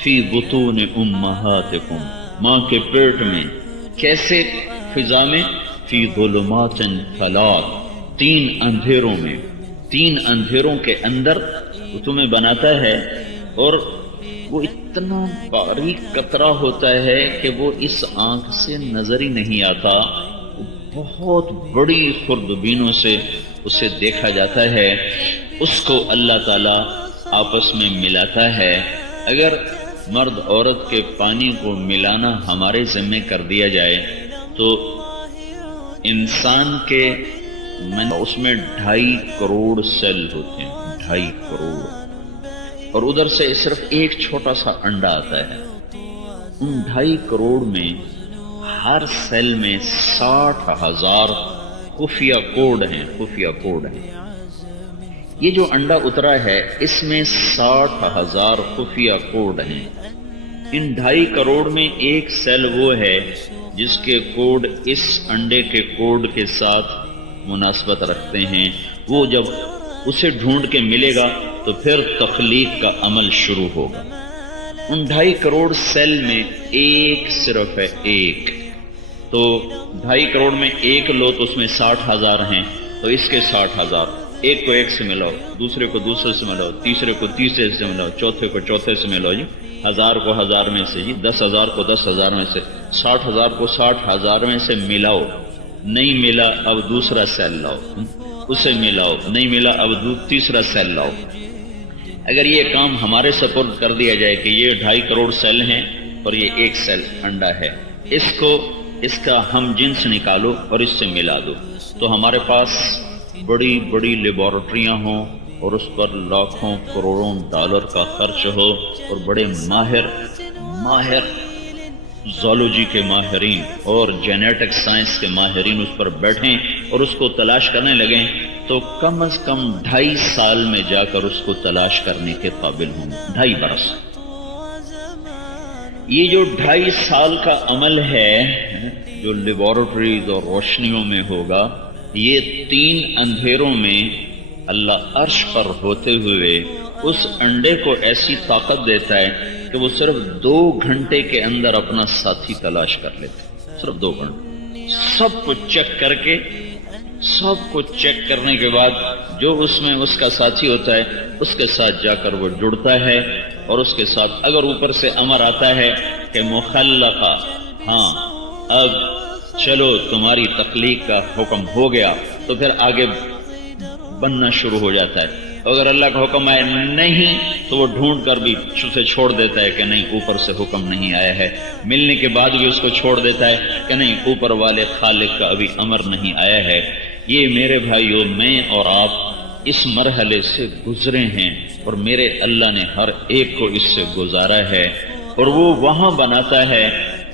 فی بطون امہاتکم، ماں کے پیٹ میں، کیسے فضا میں، فی ظلمات ثلاث، تین اندھیروں میں، تین اندھیروں کے اندر وہ تمہیں بناتا ہے، اور وہ اتنا باریک قطرہ ہوتا ہے کہ وہ اس آنکھ سے نظر ہی نہیں آتا، بہت بڑی خوردبینوں سے اسے دیکھا جاتا ہے، اس کو اللہ تعالی آپس میں ملاتا ہے۔ اگر مرد عورت کے پانی کو ملانا ہمارے ذمے کر دیا جائے تو انسان کے اس میں 2.5 کروڑ سیل ہوتے ہیں، 2.5 کروڑ، اور ادھر سے صرف ایک چھوٹا سا انڈا آتا ہے۔ ان 2.5 کروڑ میں ہر سیل میں 60,000 خفیہ کوڈ ہیں، خفیہ کوڈ ہیں۔ یہ جو انڈا اترا ہے اس میں 60,000 خفیہ کوڈ ہیں۔ ان 2.5 کروڑ میں ایک سیل وہ ہے جس کے کوڈ اس انڈے کے کوڈ کے ساتھ مناسبت رکھتے ہیں، وہ جب اسے ڈھونڈ کے ملے گا تو پھر تخلیق کا عمل شروع ہوگا۔ ان 2.5 کروڑ سیل میں ایک صرف ہے، ایک، تو 2.5 کروڑ میں ایک لو تو اس میں 60,000 ہیں، تو اس کے 60,000، ایک کو ایک سے ملاؤ، دوسرے کو دوسرے سے ملاؤ، تیسرے کو تیسرے سے ملاؤ، چوتھے کو چوتھے سے ملاؤ جی، 1000 کو 1000 میں سے جی، 10,000 کو 10,000 میں سے، 60,000 کو 60,000 میں سے ملاؤ، نہیں ملا اب دوسرا سیل لاؤ، اسے ملاؤ، نہیں ملا اب تیسرا سیل لاؤ۔ اگر یہ کام ہمارے سپرد کر دیا جائے کہ یہ 2.5 کروڑ سیل ہیں اور یہ ایک سیل انڈا ہے، اس کا ہم جنس نکالو اور اس سے ملا دو، تو ہمارے پاس بڑی بڑی لیبارٹریاں ہوں اور اس پر لاکھوں کروڑوں ڈالر کا خرچ ہو، اور بڑے ماہر زولوجی کے ماہرین اور جینیٹک سائنس کے ماہرین اس پر بیٹھیں اور اس کو تلاش کرنے لگیں، تو کم از کم 2.5 سال میں جا کر اس کو تلاش کرنے کے قابل ہوں، 2.5 برس۔ یہ جو 2.5 سال کا عمل ہے جو لیبارٹریز اور روشنیوں میں ہوگا، یہ 3 اندھیروں میں اللہ عرش پر ہوتے ہوئے اس انڈے کو ایسی طاقت دیتا ہے کہ وہ صرف 2 گھنٹے کے اندر اپنا ساتھی تلاش کر لیتے، صرف 2 گھنٹے، سب کو چیک کر کے، سب کو چیک کرنے کے بعد جو اس میں اس کا ساتھی ہوتا ہے اس کے ساتھ جا کر وہ جڑتا ہے، اور اس کے ساتھ اگر اوپر سے امر آتا ہے کہ مخلقہ، ہاں اب چلو تمہاری تخلیق کا حکم ہو گیا، تو پھر آگے بننا شروع ہو جاتا ہے۔ اگر اللہ کا حکم آئے نہیں تو وہ ڈھونڈ کر بھی اسے چھوڑ دیتا ہے کہ نہیں اوپر سے حکم نہیں آیا ہے، ملنے کے بعد بھی اس کو چھوڑ دیتا ہے کہ نہیں اوپر والے خالق کا ابھی امر نہیں آیا ہے۔ یہ میرے بھائیوں، میں اور آپ اس مرحلے سے گزرے ہیں، اور میرے اللہ نے ہر ایک کو اس سے گزارا ہے، اور وہ وہاں بناتا ہے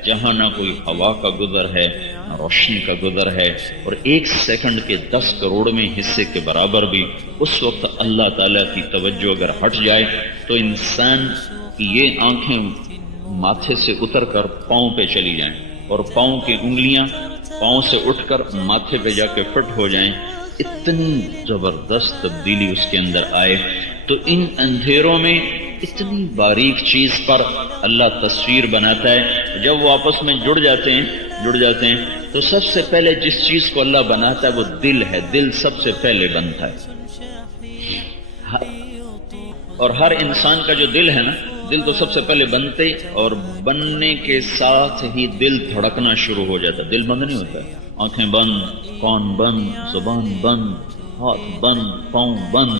جہاں نہ کوئی ہوا کا گزر ہے نہ روشنی کا گزر ہے، اور 1 سیکنڈ کے 10 کروڑویں حصے کے برابر بھی اس وقت اللہ تعالیٰ کی توجہ اگر ہٹ جائے تو انسان کی یہ آنکھیں ماتھے سے اتر کر پاؤں پہ چلی جائیں، اور پاؤں کی انگلیاں پاؤں سے اٹھ کر ماتھے پہ جا کے فٹ ہو جائیں، اتنی زبردست تبدیلی اس کے اندر آئے۔ تو ان اندھیروں میں اتنی باریک چیز پر اللہ تصویر بناتا ہے، جب وہ آپس میں جڑ جاتے ہیں تو سب سے پہلے جس چیز کو اللہ بناتا ہے وہ دل ہے، دل سب سے پہلے بنتا ہے، اور ہر انسان کا جو دل ہے نا، دل تو سب سے پہلے بنتے، اور بننے کے ساتھ ہی دل دھڑکنا شروع ہو جاتا ہے، دل بند نہیں ہوتا، آنکھیں بند، کان بند، زبان بند، ہاتھ بند، پاؤں بند۔